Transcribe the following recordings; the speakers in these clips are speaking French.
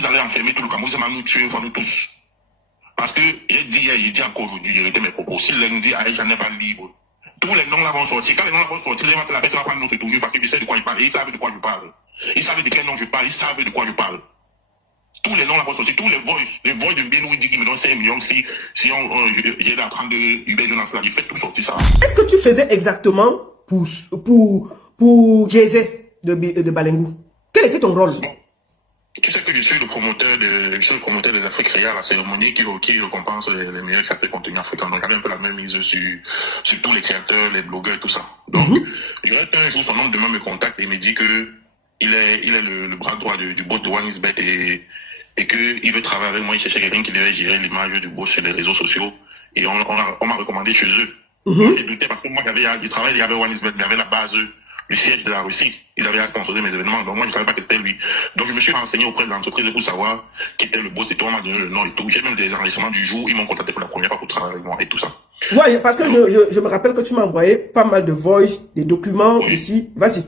vous allez enfermer tout le Cameroun, ça va nous tuer une fois nous tous. Parce que j'ai dit hier, j'ai dit encore aujourd'hui, j'ai répété mes propos. Si lundi, Aïcha n'est pas libre, tous les noms là vont sortir. Quand les noms là vont sortir, les gens de la fête, ça va pas nous se tourner parce qu'ils savent de quoi ils parlent. Ils savent de quoi je parle. Ils savent de quel nom je parle, ils savent de quoi je parle. Tous les noms là vont sortir, tous les voices de bien dit qu'il me donne 5 millions si j'ai d'apprendre Hubert Jonas là, il fait tout sortir ça. Est-ce que tu faisais exactement pour Jay-Z de Balengou? Quel était ton rôle? Bon. Tu sais que je suis le promoteur des Afriques Réales, la cérémonie qui récompense les meilleurs créateurs de contenu africains. Donc, j'avais un peu la même mise sur tous les créateurs, les blogueurs et tout ça. Donc, je reste un jour, son homme demain me contacte et me dit que il est le bras droit du boss de OneXBet et qu'il veut travailler avec moi. Il cherchait quelqu'un qui devait gérer l'image du boss sur les réseaux sociaux. Et on m'a recommandé chez eux. J'ai douté parce que moi, je travaillais avec OneXBet, mais il y avait la base, le siège de la Russie. Ils avaient à sponsoriser mes événements, donc moi je ne savais pas que c'était lui. Donc je me suis renseigné auprès de l'entreprise pour savoir qui était le boss et tout, on m'a donné le nom et tout. J'ai même des enregistrements du jour, ils m'ont contacté pour la première fois pour travailler avec moi et tout ça. Oui, parce que je me rappelle que tu m'as envoyé pas mal de voice, des documents ici. Vas-y.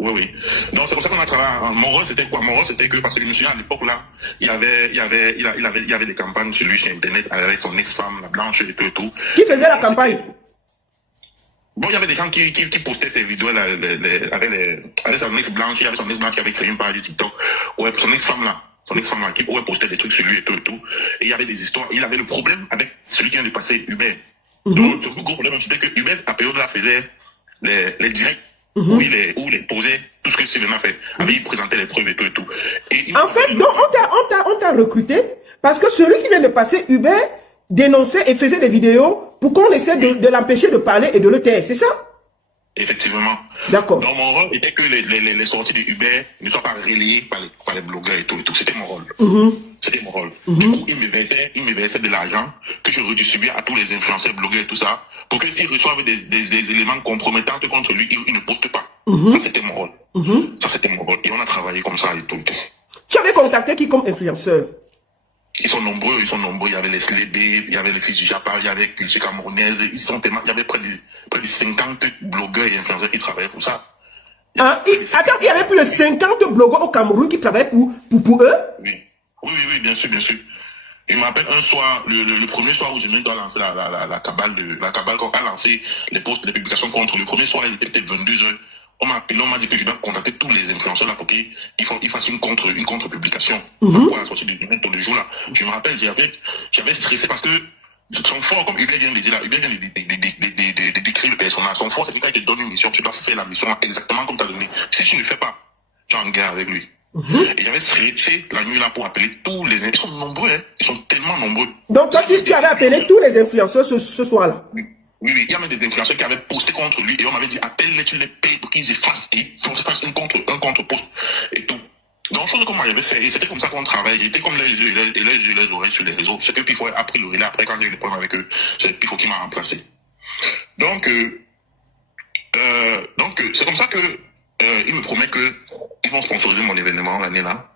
Oui. Donc c'est comme ça qu'on a travaillé. Mon rôle c'était quoi? Mon rôle c'était que, parce que je me souviens à l'époque là, il y avait des campagnes sur lui sur internet avec son ex-femme, la blanche et tout. Qui faisait la campagne? Bon, il y avait des gens qui postaient ces vidéos là, avec son ex blanche, il y avait son ex blanche qui avait créé une page de TikTok. Ouais, son ex-femme là, qui postait des trucs sur lui et tout. Et il y avait des histoires. Il avait le problème avec celui qui vient de passer, Hubert. Donc, le gros problème, c'était que Hubert, à période là, faisait les directs où il posait tout ce que Sylvain a fait. Il présentait les preuves et tout. Et en fait, donc, on t'a recruté parce que celui qui vient de passer, Hubert, dénonçait et faisait des vidéos pour qu'on essaie de l'empêcher de parler et de le taire, c'est ça? Effectivement. D'accord. Donc mon rôle était que les sorties de Hubert ne soient pas relayées par les blogueurs et tout. C'était mon rôle. C'était mon rôle. Du coup, il me versait de l'argent que je redistribuais à tous les influenceurs, blogueurs et tout ça, pour que s'ils reçoivent des éléments compromettants contre lui, ils ne postent pas. Ça, c'était mon rôle. Ça, c'était mon rôle. Et on a travaillé comme ça et tout. Tu avais contacté qui comme influenceur? Ils sont nombreux. Il y avait les Slébé, il y avait les fils du Japon, il y avait Culture Camerounaise. Il y avait près de 50 blogueurs et influenceurs qui travaillaient pour ça. Attends, il y avait plus de 50 blogueurs au Cameroun qui travaillaient pour eux? Oui, bien sûr. Je me rappelle un soir, le premier soir où je viens de lancer la cabale qu'on a lancé les publications contre. Le premier soir, il était peut-être 22h. On m'a appelé, on m'a dit que je dois contacter tous les influenceurs là pour qu'ils fassent une contre-publication. Pour la sortie du domaine tous les jours là. Je me rappelle, j'avais stressé parce que son fort, comme Hubert vient de dire là, Hubert vient de décrire le personnage. Son fort, c'est quand il te donne une mission, tu dois faire la mission exactement comme tu as donné. Si tu ne le fais pas, tu es en guerre avec lui. Et j'avais stressé la nuit là pour appeler tous les influenceurs. Ils sont nombreux, hein. Ils sont tellement nombreux. Donc toi, tu avais appelé tous les influenceurs ce soir-là? Oui, il y avait des influenceurs qui avaient posté contre lui et on m'avait dit appelle-les, tu les payes pour qu'ils effacent un contre-post et tout. Donc, chose comme moi j'avais fait, et c'était comme ça qu'on travaille. J'étais comme les yeux et les oreilles sur les réseaux. C'est que Pifo a pris le relais. Après, quand j'ai eu des problèmes avec eux, c'est Pifo qui m'a remplacé. Donc, c'est comme ça que il me promet que ils vont sponsoriser mon événement l'année là.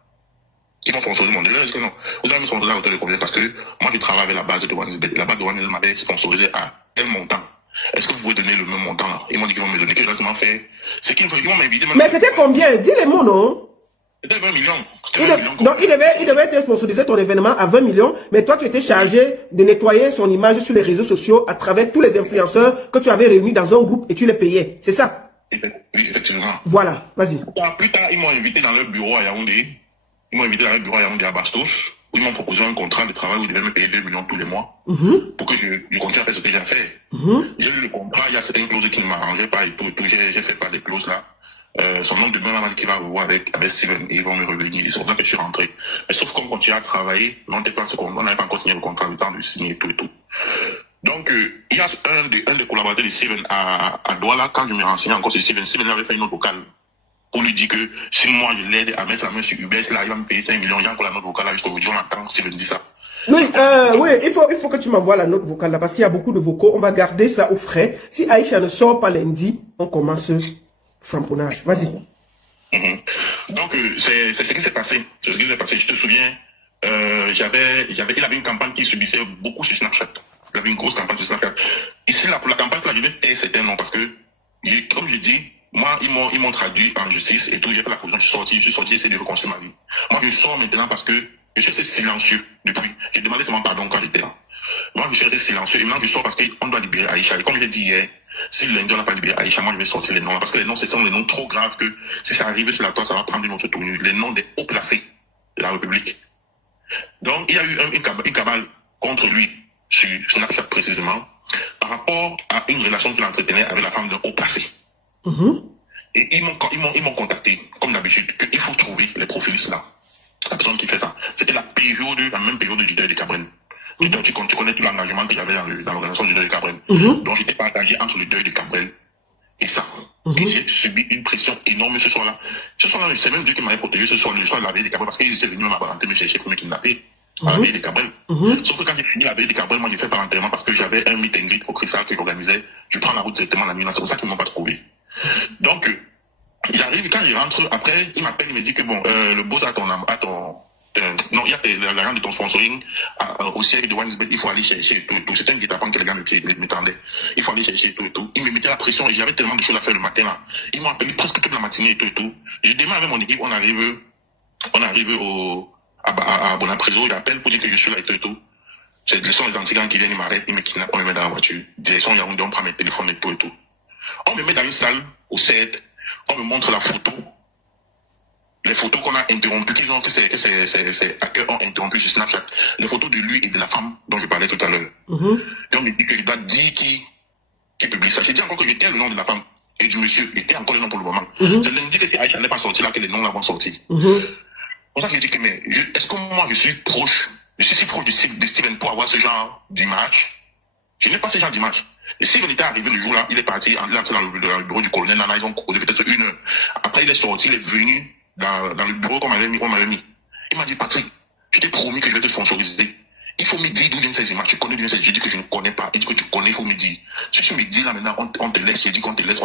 Ils vont sponsoriser mon événement. Je dis que non, vous allez me sponsoriser à hauteur de combien? Parce que moi, je travaille avec la base de OneXBet. La base de OneXBet m'avait sponsorisé à tel montant. Est-ce que vous pouvez donner le même montant là? Ils m'ont dit qu'ils vont me donner, que je dois faire. C'est qu'ils vont m'inviter. Mais c'était combien? Dis les mots, non? C'était 20 millions. Donc, il devait te sponsoriser ton événement à 20 millions, mais toi, tu étais chargé de nettoyer son image sur les réseaux sociaux à travers tous les influenceurs que tu avais réunis dans un groupe et tu les payais. C'est ça? Oui, effectivement. Voilà, vas-y. Plus tard, ils m'ont invité dans leur bureau à Yaoundé. Ils m'ont invité dans leur bureau à Yaoundé à Bastos, où ils m'ont proposé un contrat de travail où ils devaient me payer 2 millions tous les mois pour que je continue à faire ce que j'ai à faire. J'ai lu le contrat, il y a certaines clauses qui ne m'arrangeaient pas et tout. J'ai fait pas des clauses là. Son nom de demain m'a dit qu'il va revoir avec Steven et ils vont me revenir. C'est pour ça que je suis rentré. Mais sauf qu'on continue à travailler, on n'avait pas encore signé le contrat, le temps de signer et tout et tout. Donc, il y a un des collaborateurs de Steven à Douala, quand je me renseignais encore sur Steven avait fait une note vocale pour lui dire que si moi je l'aide à mettre la main sur Hubert, là, il va me payer 5 millions. Il y a encore la note vocale là, jusqu'à aujourd'hui, on entend Steven dit ça. Oui, il faut que tu m'envoies la note vocale là, parce qu'il y a beaucoup de vocaux. On va garder ça au frais. Si Aïcha ne sort pas lundi, on commence framponnage. Vas-y. Donc, c'est ce qui s'est passé. C'est ce qui s'est passé. Je te souviens, il avait une campagne qui subissait beaucoup sur Snapchat. Il avait une grosse campagne sur Snapchat. Ici, là, pour la campagne, là, je vais taire certains noms parce que, comme je dis, Moi, ils m'ont traduit en justice et tout. J'ai fait la position, je suis sorti, essayer de reconstruire ma vie. Moi, je sors maintenant parce que je suis resté silencieux depuis. J'ai demandé seulement pardon quand j'étais là. Moi, je suis resté silencieux et maintenant je sors parce qu'on doit libérer Aïcha. Et comme je l'ai dit hier, si le lundi on n'a pas libéré Aïcha, moi je vais sortir les noms. Parce que les noms, ce sont des noms trop graves que si ça arrive sur la toile, ça va prendre une autre tournure. Les noms des hauts placés de la République. Donc, il y a eu une cabale contre lui sur Snapchat précisément par rapport à une relation qu'il entretenait avec la femme d'un haut placé. Et ils m'ont contacté, comme d'habitude, qu'il faut trouver les profilistes là. La personne qui fait ça. C'était la même période du deuil de Cabrel. Tu connais tout l'engagement que j'avais dans l'organisation du deuil de Cabrel. Donc j'étais partagé entre le deuil de Cabrel et ça. Et j'ai subi une pression énorme ce soir-là. Ce soir-là, c'est même Dieu qui m'avait protégé ce soir, le soir de la veille de Cabrel, parce qu'ils étaient venus en apparenté me chercher pour me kidnapper. À la veille de Cabrel. Sauf que quand j'ai fini la veille de Cabrel, moi j'ai fait par enterrement parce que j'avais un meet and greet au Cristal que j'organisais. Je prends la route directement la nuit. C'est pour ça qu'ils m'ont pas trouvé. Donc, il arrive, quand il rentre, après, il m'appelle, il me dit que bon, le boss non, il y a la grande de ton sponsoring au siège de Winesbet, il faut aller chercher tout et tout. C'était un guet-apens que les gars m'étendaient. Il faut aller chercher tout et tout. Il me mettait la pression et j'avais tellement de choses à faire le matin là. Ils m'ont appelé presque toute la matinée et tout et tout. Je démarre avec mon équipe, on arrive à Bonapreso, il appelle pour dire que je suis là et tout et tout. Ce sont les antigans qui viennent, ils m'arrêtent, ils me kidnappent, on me met dans la voiture. Direction Yaoundé, on prend mes téléphones et tout et tout. On me met dans une salle, au 7, on me montre la photo. Les photos qu'on a interrompues, que c'est hackers ont interrompu sur Snapchat. Les photos de lui et de la femme dont je parlais tout à l'heure. Et on me dit que je dois dire qui publie ça. J'ai dit encore que j'étais le nom de la femme et du monsieur. J'étais encore le nom pour le moment. C'est lundi que si Aïcha n'est pas sorti là, que les noms là vont sortir. C'est pour ça que je dis que, mais, est-ce que moi je suis si proche de Steven pour avoir ce genre d'image? Je n'ai pas ce genre d'image. Et Steven était arrivé le jour là, il est parti, il est entré dans le bureau du colonel, là, ils ont causé peut-être 1 heure. Après, il est sorti, il est venu dans le bureau qu'on m'avait mis. Il m'a dit, Patrick, je t'ai promis que je vais te sponsoriser. Il faut me dire d'où viennent ces images. Tu connais d'où viennent ces images. J'ai dit que je ne connais pas. Il dit que tu connais, il faut me dire. Si tu me dis là maintenant, on te laisse. J'ai dit qu'on te laisse,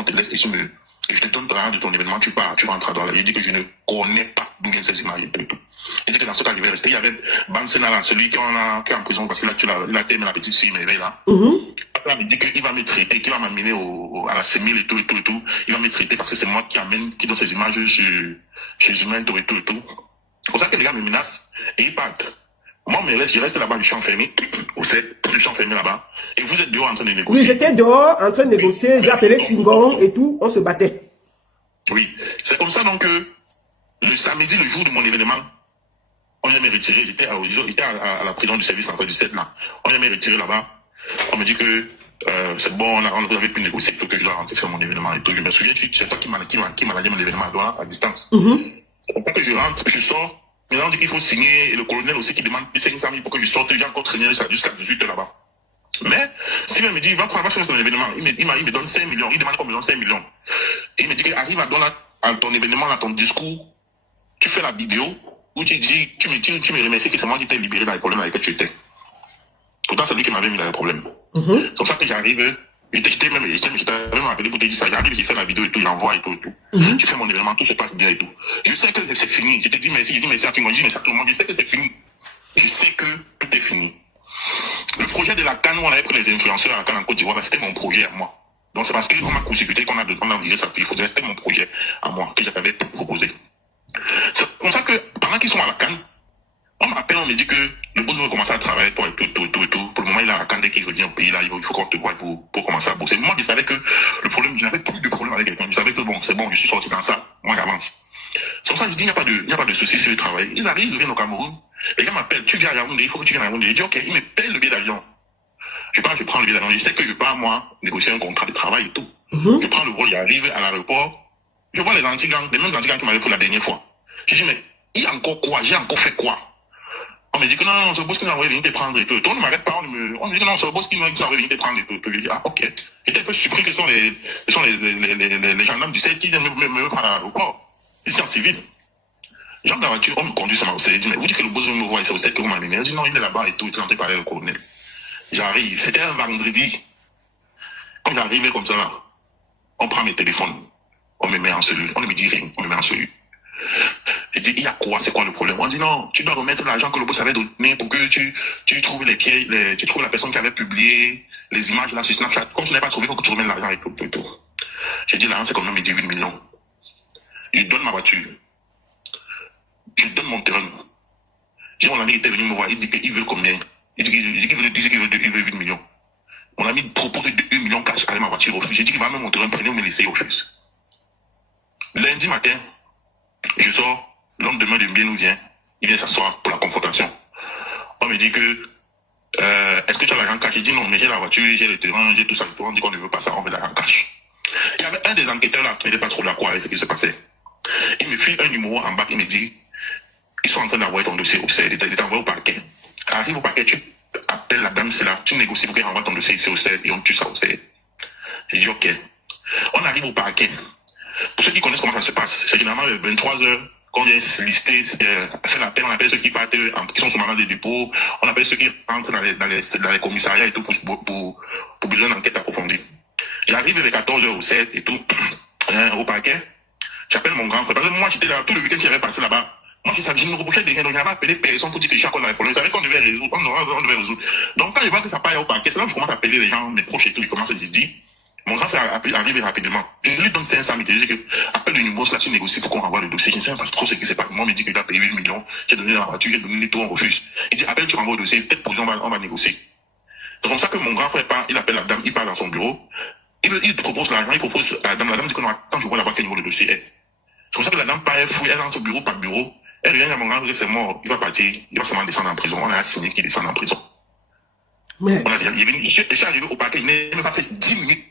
et je te donne l'argent de ton événement, tu rentres à droite. J'ai dit que je ne connais pas d'où viennent ces images. Il dit que dans ce cas, je vais rester. Il y avait Bansena là, celui qui est en prison, parce que là, il a terminé la petite fille, mais là. Après, il me dit qu'il va me traiter, qu'il va m'amener à la CEMIL et tout. Il va me traiter parce que c'est moi qui donne ces images chez Humain, et tout. C'est pour ça que les gars me menacent et ils partent. Moi, je reste là-bas, je suis enfermé. Au fait, je suis enfermé là-bas. Et vous êtes dehors en train de négocier. Oui, j'étais dehors en train de négocier. J'ai appelé Singon et tout. On se battait. Oui. C'est comme ça donc que le samedi, le jour de mon événement, on vient me retirer. J'étais à la prison du service du 7 là. On vient me retirer là-bas. On me dit que c'est bon, on avait pu négocier tout que je dois rentrer faire mon événement et tout. Je me souviens, c'est toi qui m'a dit mon événement à distance. C'est comme ça que je rentre, je sors. Maintenant, on dit qu'il faut signer, et le colonel aussi qui demande 500 000 pour que je sorte, j'ai encore traîné jusqu'à 18 h là-bas. Mais, Steven me dit, va faire son événement. Il me donne 5 millions, il demande qu'on me donne 5 millions. Et il me dit qu'arrive à ton événement, à ton discours, tu fais la vidéo, où tu dis, tu me remercies que c'est moi qui t'ai libéré dans les problèmes avec lesquels tu étais. Pourtant, c'est lui qui m'avait mis dans les problèmes. C'est pour ça que j'arrive, j'étais même appelé pour te dire ça. J'arrive, j'ai fait la vidéo et tout, j'envoie et tout. J'ai fait mon événement, tout se passe bien et tout. Je sais que c'est fini. Je te dis merci, j'ai dit merci à tout le monde, j'ai dit merci à tout le monde. Je sais que c'est fini. Je sais que tout est fini. Le projet de la CAN, où on avait pris les influenceurs à la CAN en Côte d'Ivoire, c'était mon projet à moi. Donc c'est parce qu'on m'a consécuté qu'on a viré ça. C'était mon projet à moi, que j'avais proposé. C'est comme ça que, pendant qu'ils sont à la CAN, on m'appelle, on me dit que le boss veut commencer à travailler pour tout. Pour le moment, il a la CAN dès qu'il revient au pays, là, il faut qu'on te voie pour commencer à bosser. Moi, je savais que le problème, je n'avais plus de problème avec quelqu'un. Je savais que bon, c'est bon, je suis sorti dans ça. Moi, j'avance. C'est pour ça que je dis, il n'y a pas de souci sur le travail. Ils arrivent, ils viennent au Cameroun. Les gars m'appellent, tu viens à Yaoundé, il faut que tu viennes à Yaoundé. Je dis, ok, ils me payent le billet d'avion. Je prends le billet d'avion. Je sais que je pars, moi, négocier un contrat de travail et tout. Je prends le vol, j'arrive à l'aéroport. Je vois les mêmes anti-gangs qui m'avaient pris la dernière fois. Je dis, mais il y a encore quoi? J'ai encore fait quoi? On me dit que non, c'est le boss qui m'a envoyé venir te prendre et tout. On ne m'arrête pas, on me dit que non, c'est le boss qui m'a envoyé venir te prendre et tout. Je dis, ah, ok. J'étais un peu surpris que ce sont les gendarmes du 7 qui viennent me prendre à l'aéroport. Ici en civil. J'entre dans la voiture, on me conduit sur ma hausse. Il dit, mais vous dites que le boss me voit, c'est au 7 que vous m'avez mis. Je dis, non, il est là-bas et tout, il est en train de parler au colonel. J'arrive, c'était un vendredi. Quand j'arrivais comme ça là, on prend mes téléphones, on me met en cellule, on ne me dit rien, on me met en cellule. Je dis, il y a quoi, c'est quoi le problème? On dit non, tu dois remettre l'argent que le boss avait donné pour que tu trouves tu trouves la personne qui avait publié les images là sur Snapchat. Comme tu n'as pas trouvé, il faut que tu remettes l'argent et tout. J'ai dit, là, c'est comme on me dit 8 millions. Je donne ma voiture. Je donne mon terrain. J'ai mon ami qui était venu me voir, il dit qu'il veut combien? Il dit qu'il veut 8 millions. Mon ami propose 2 millions cash avec ma voiture au refuse. J'ai dit qu'il va même mon terrain, prenez ou me laisser au refuse. Lundi matin, je sors, l'homme demain de bien nous vient, il vient s'asseoir pour la confrontation. On me dit que, est-ce que tu as l'argent cash? J'ai dit non, mais j'ai la voiture, j'ai le terrain, j'ai tout ça. On dit qu'on ne veut pas ça, on veut l'argent cash. Il y avait un des enquêteurs là qui n'était pas trop d'accord avec ce qui se passait. Il me file un numéro en bas, il me dit, ils sont en train d'envoyer ton dossier au CED, il est envoyé au parquet. Arrive au parquet, tu appelles la dame, c'est là, tu négocies pour qu'elle envoie ton dossier ici au CED et on tue ça au CED. J'ai dit ok. On arrive au parquet. Pour ceux qui connaissent comment ça se passe, c'est généralement 23h qu'on vient lister, faire l'appel, on appelle ceux qui partent, qui sont sous mandat de dépôt, on appelle ceux qui rentrent dans les commissariats et tout pour besoin d'enquête approfondie. J'arrive vers 14h au CED et tout, au parquet. J'appelle mon grand frère. Parce que moi, j'étais là, tout le week-end, j'avais passé là-bas. Moi, je me reprochais de rien, donc j'avais appelé personne pour dire que je suis encore dans les problèmes. Je savais qu'on devait résoudre, on devait résoudre. Donc, quand je vois que ça part au parquet, c'est là que je commence à appeler les gens, mes proches et tout, ils commencent à dire, mon grand frère arrive rapidement. Je lui donne 500 000, je lui dis que, appelle le numéro, là, tu négocies pour qu'on renvoie le dossier. Je ne sais pas trop ce qui s'est passé. Moi, on me dit qu'il doit payer 8 millions. J'ai donné la voiture, j'ai donné tout, on refuse. Il dit, appelle, tu renvoies le dossier, peut-être pour on va négocier. C'est comme ça que mon grand frère part, il appelle la dame, il part dans son bureau. Il propose l'argent, il propose à la dame dit que non, attends, je vois là-bas quel niveau le dossier est. C'est comme ça que la dame part, elle fouille, elle rentre bureau par bureau. Elle revient à mon grand frère, c'est mort, il va partir, il va seulement descendre en prison. On a signé qu'il descend en prison. Mais... je suis arrivé au parquet, il n'a même pas fait 10 minutes.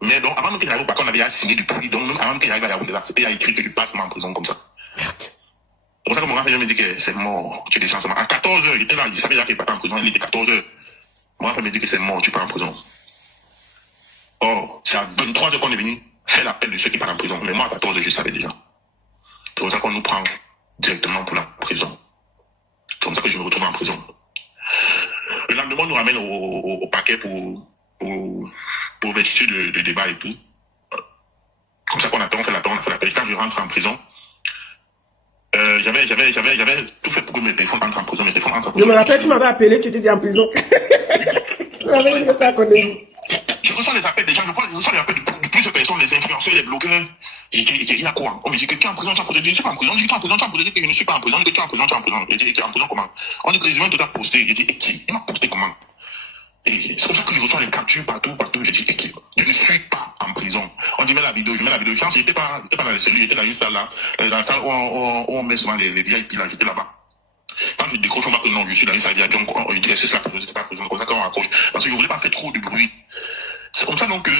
Mais donc, avant même qu'il arrive au parquet, on avait signé depuis. Donc, même avant qu'il arrive à Yaoundé, il a écrit qu'il passe en prison comme ça. C'est pour ça que mon grand frère me dit que c'est mort, tu descends seulement. À 14h, il était là, il savait déjà qu'il partait en prison, il était 14h. Mon grand frère me dit que c'est mort, tu pars en prison. Or, c'est à 23h qu'on est venu faire l'appel de ceux qui partent en prison. Mais moi, à 14h, je savais déjà. C'est pour ça qu'on nous prend directement pour la prison. C'est comme ça que je me retrouve en prison. Le lendemain, on nous ramène au paquet pour vérifier le débat et tout. Comme ça qu'on attend, on fait l'appel. Quand je rentre en prison, j'avais tout fait pour que mes téléphones entrent en prison. Je me rappelle, tu m'avais appelé, tu étais dit en prison. Tu m'avais dit que tu as connu. Je reçois les appels des gens, je reçois les appels de plusieurs personnes, des influenceurs, des blogueurs. Il y a quoi? On me dit que tu es en prison, tu es en prison. Je ne suis pas en prison. Je dis que tu es en prison, tu es en prison. Je dis que je ne suis pas en prison. Je dis que tu es en prison, tu es en prison. Je dis que tu es en prison comment? On dit que les humains te doivent poster. Je dis et qui? Il m'a posté comment? Et c'est pour ça que je reçois les captures partout. Je dis et qui? Je ne suis pas en prison. On dit mets la vidéo. Je pense que j'étais pas dans les cellules, j'étais dans une salle là, dans la salle où on met souvent les VIP là, j'étais là-bas. Quand je décroche, on va que non, je suis dans une salle VIP, on dit que c'est la prison, c'était pas prison, comme ça qu'on raccroche. Parce que je voulais pas faire trop de bruit. C'est comme ça donc que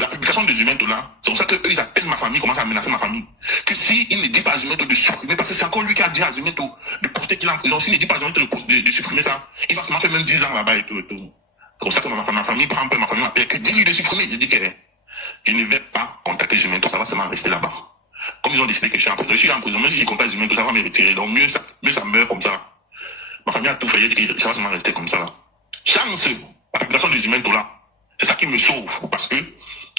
la publication des humains là, c'est comme ça qu'eux ils appellent ma famille, commencent à menacer ma famille. Que s'il ne dit pas à Zumeto de supprimer, parce que c'est encore lui qui a dit à Zumeto de poster qu'il est en prison, s'il ne dit pas à Zumeto de supprimer ça, il va seulement faire même 10 ans là-bas et tout et tout. C'est comme ça que ma famille prend un peu, ma famille m'appelle, que dis-lui de supprimer. Je dis que je ne vais pas contacter Zumeto, ça va seulement rester là-bas. Comme ils ont décidé que je suis en prison, même si je contacte Zumeto, ça va me retirer. Donc mieux ça meurt comme ça. Ma famille a tout fait, ça va seulement rester comme ça là. Chance, la publication des humains là. C'est ça qui me sauve, parce que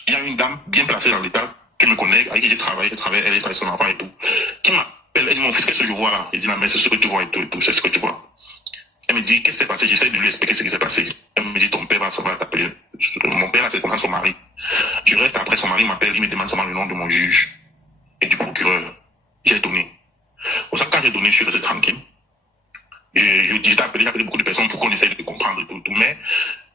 il y a une dame bien placée dans l'État qui me connaît, avec qui j'ai travaillé, elle travaille son enfant et tout, qui m'appelle, elle dit mon fils, qu'est-ce que je vois là? Je dis la mère, c'est ce que tu vois et tout, c'est ce que tu vois. Elle me dit, qu'est-ce qui s'est passé? J'essaie de lui expliquer ce qui s'est passé. Elle me dit, ton père va t'appeler. Mon père là, c'est comme ça son mari. Je reste après, son mari m'appelle, il me demande seulement le nom de mon juge et du procureur. J'ai donné. Pour ça, quand j'ai donné, je suis resté tranquille. Et j'ai appelé beaucoup de personnes pour qu'on essaye de comprendre et tout, mais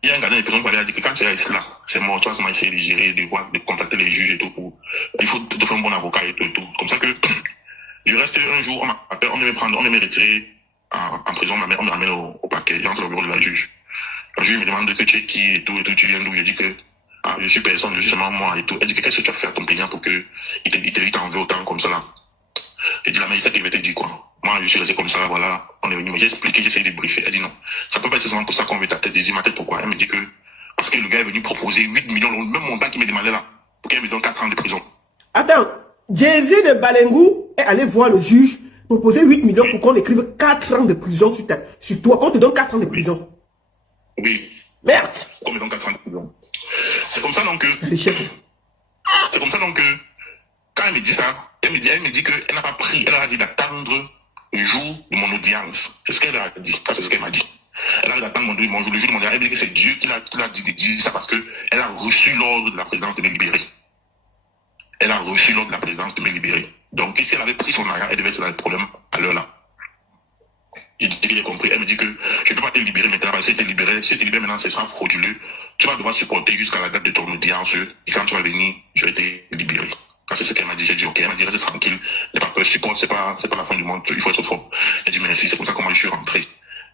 il y a un gardien de prison qui m'a dit que quand tu es là, c'est mort, tu vas seulement essayer de gérer, de contacter les juges et tout. Il faut te faire un bon avocat et tout. Comme ça que je reste un jour, on me retirer en prison, on me ramène au paquet, j'entre au bureau de la juge. La juge me demande que tu es qui et tout, tu viens d'où? Je dis que je suis personne, je suis seulement moi et tout. Elle dit que qu'est-ce que tu as fait à ton client pour qu'il t'évite d'enlever autant comme ça là? Je dis la mère, il sait qu'il va te dire quoi? Moi, je suis resté comme ça, là, voilà. On est venu, mais j'ai expliqué, j'ai essayé de briefer. Elle dit non. Ça peut pas être seulement pour ça qu'on veut ta tête. Je dis ma tête, pourquoi? Elle me dit que, parce que le gars est venu proposer 8 millions, le même montant qu'il me demandait là, pour qu'elle me donne 4 ans de prison. Attends, Jay-Z de Balengou est allé voir le juge, proposer 8 millions pour qu'on écrive 4 ans de prison sur toi, qu'on te donne 4 ans de prison. Oui. Merde. Qu'on me donne 4 ans de prison. C'est comme ça donc que, c'est comme ça donc que, quand elle me dit ça, elle me dit qu'elle n'a pas pris, elle a dit d'attendre le jour de mon audience. C'est ce qu'elle a dit. C'est ce qu'elle m'a dit. Elle a d'attendre le jour du mondial. Elle dit que c'est Dieu qui l'a dit ça parce qu'elle a reçu l'ordre de la présidence de me libérer. Elle a reçu l'ordre de la présidence de me libérer. Donc, si elle avait pris son argent, elle devait se faire le problème à l'heure là. J'ai compris. Elle me dit que je ne peux pas te libérer maintenant. Si tu es libéré maintenant, ce sera frauduleux. Tu vas devoir supporter jusqu'à la date de ton audience. Et quand tu vas venir, je vais te libérer. Quand c'est ce qu'elle m'a dit, j'ai dit ok. Elle m'a dit reste tranquille. N'aie pas peur, support, c'est pas la fin du monde. Il faut être fort. Elle dit merci. C'est pour ça que moi je suis rentré.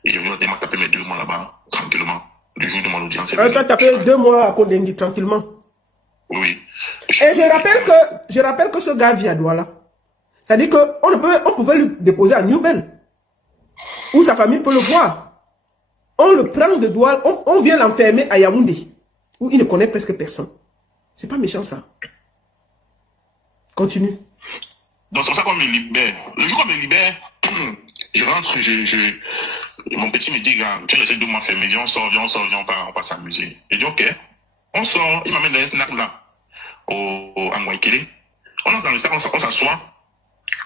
Et elle m'a tapé mes 2 mois là-bas, tranquillement. Le jour de mon audience. Tu as tapé 2 mois à Kodengi, tranquillement. Oui. Et je rappelle que ce gars vit à Douala. C'est-à-dire qu'on pouvait lui déposer à Newbel, où sa famille peut le voir. On le prend de Douala, on vient l'enfermer à Yaoundé, où il ne connaît presque personne. C'est pas méchant ça. Continue. Donc c'est pour ça qu'on me libère. Le jour qu'on me libère, je rentre, mon petit me dit, gars, tu restes 2 mois fermé, viens, on sort, on va s'amuser. Je dis ok. On sort, il m'amène dans un snack là, à Mouaikele. On entre dans le snack, on s'assoit.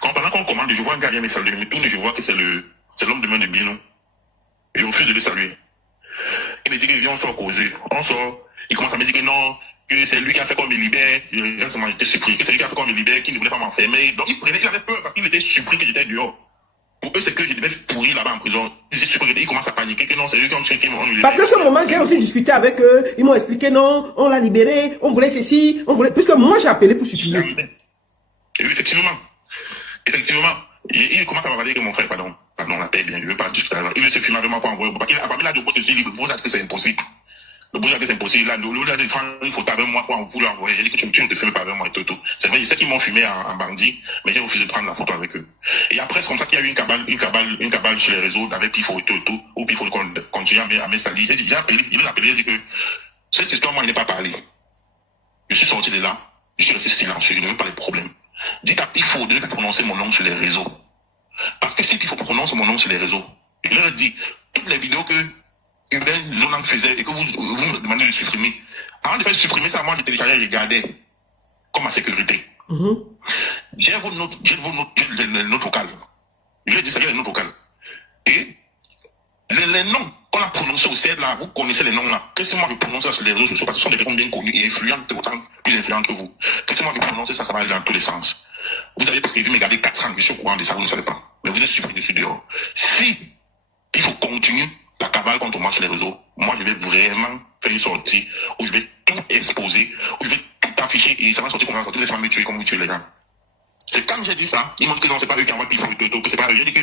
Pendant qu'on commande, je vois un gars vient me saluer, je me tourne et je vois que c'est l'homme de main de Binon. Et je refuse de le saluer. Il me dit que viens, on sort causer. On sort, il commence à me dire que non, que c'est lui qui a fait qu'on me libère. J'étais surpris, que c'est lui qui a fait qu'on me libère, qu'il ne voulait pas m'enfermer. Donc il avait peur parce qu'il était surpris que j'étais dehors. Pour eux, c'est que je devais pourrir là-bas en prison. Il commence à paniquer que non, c'est lui qui me libère. Parce que ce moment, j'ai aussi discuté avec eux. Ils m'ont expliqué non, on l'a libéré, on voulait ceci, on voulait. Puisque moi, j'ai appelé pour supplier. Oui, effectivement. Il commence à m'avoir dit que mon frère, pardon, la paix bien, je ne veux pas discuter avec. Il veut se filmer avec moi pour envoyer. Parce qu'il a pas mis là de poste aussi, le bourgeois, c'est impossible. Le bourgeois, c'est impossible. Là, de prendre une photo avec moi pour vous l'envoyer. J'ai dit que tu ne te filmes pas avec moi et tout. C'est vrai, c'est qu'ils m'ont filmé en bandit, mais j'ai refusé de prendre la photo avec eux. Et après, c'est comme ça qu'il y a eu une cabale sur les réseaux avec Pifo et tout, où Pifo continue à me salir. Il m'a appelé, j'ai dit que cette histoire, moi, il n'est pas parlé. Je suis sorti de là, je suis resté silencieux, je ne veux pas les problèmes. Dites à Pifo de ne plus prononcer mon nom sur les réseaux. Parce que si Pifo prononce mon nom sur les réseaux, je leur dis, toutes les vidéos que Hubert Zonang faisait et que vous me demandez de supprimer, avant de faire supprimer ça, moi je téléchargeais et je gardais comme ma sécurité. J'ai vos notes vocales. Je leur dis ça, il y a les notes vocales. Et les noms qu'on a prononcés au CED là, vous connaissez les noms là. Qu'est-ce que moi je prononce ça sur les réseaux sociaux parce que ce sont des personnes bien connues et influentes, autant plus influentes que vous. Qu'est-ce que moi je prononce ça, ça va aller dans tous les sens. Vous avez prévu me garder 4 ans, je suis au courant de ça, vous ne savez pas. Mais vous êtes surpris, je suis dehors. Si il faut continuer la cavale contre moi sur les réseaux, moi je vais vraiment faire une sortie où je vais tout exposer, où je vais tout afficher et ça va sortir comme ça, sortir les femmes me tuer comme vous tuez les gens. C'est quand j'ai dit ça, ils m'ont dit que non, c'est pas eux qui envoient Pifo et tout, que c'est pas eux. J'ai dit que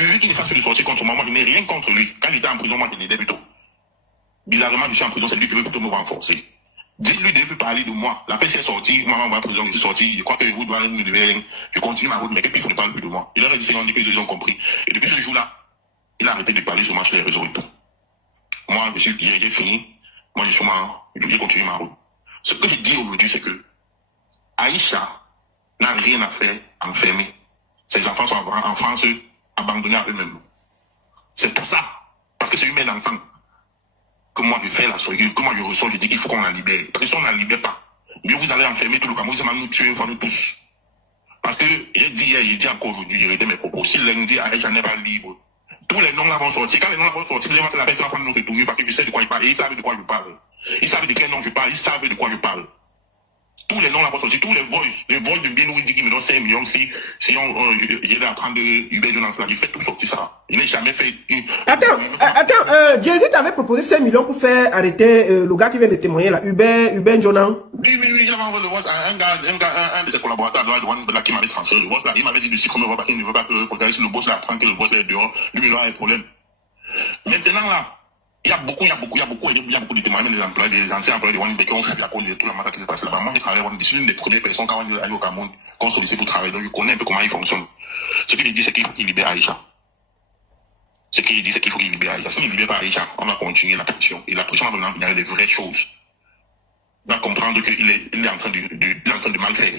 vu qu'il ne fasse que de sortir contre moi, moi je n'ai rien contre lui. Quand il était en prison, moi je l'aidais plutôt. Bizarrement, je suis en prison, c'est lui qui veut plutôt me renforcer. Dites-lui de ne plus parler de moi. La paix est sortie, moi je vais en prison, je suis sorti, je crois que vous devez me lever, je continue ma route, mais qu'il ne parle plus de moi. Il leur a dit, c'est qu'on dit que les gens ont compris. Et depuis ce jour-là, il a arrêté de parler sur moi sur les réseaux et tout. Moi, j'ai fini, moi j'ai continué ma route. Ce que je dis aujourd'hui, c'est que Aïcha n'a rien à faire enfermé. Ses enfants sont en France abandonnés à eux-mêmes. C'est pour ça, parce que c'est une mère d'enfant, que moi je fais la soyeuse, que moi je ressors, je dis qu'il faut qu'on la libère. Parce que si on ne la libère pas, mieux vous allez enfermer tout le Cameroun, ça va nous tuer une fois de tous. Parce que j'ai dit hier, j'ai dit encore aujourd'hui, j'ai arrêté mes propos. Si lundi, Aïcha n'est pas libre, tous les noms là vont sortir. Quand les noms là vont sortir, les gens de la personne va prendre nos tournures parce que je sais de quoi ils parlent. Et ils savent de quoi je parle. Ils savent de quel nom je parle, ils savent de quoi je parle. Tous les noms là vont sortir, tous les vols de bien où il dit qu'il me donne 5 millions si j'ai à prendre Hubert Jonas là, il fait tout sortir ça. Il n'a jamais fait une... Attends, Jésus t'avait proposé 5 millions pour faire arrêter le gars qui vient de témoigner là, Hubert Jonas. Oui, il avait envoyé le boss à un de ses collaborateurs là qui m'avait transféré le boss là. Il m'avait dit de supprimer le boss parce qu'il ne veut pas que le boss là apprend que le boss est dehors, lui il aura un problème. Maintenant là, il y a beaucoup de témoignages des employés, des anciens employés de One qui ont fait la cause de tout la matin qui se passe là-bas. Moi, je travaille à One, je suis l'une des premières personnes quand on est au Cameroun, qu'on sollicite pour travailler, donc je connais un peu comment il fonctionne. Ce qu'il dit, c'est qu'il faut qu'il libère Aïcha. Ce qu'il dit, c'est qu'il faut qu'il libère Aïcha. S'il ne libère pas Aïcha, on va continuer la pression. Et la pression va venir, il y a des vraies choses. On va comprendre qu'il est en train de mal faire.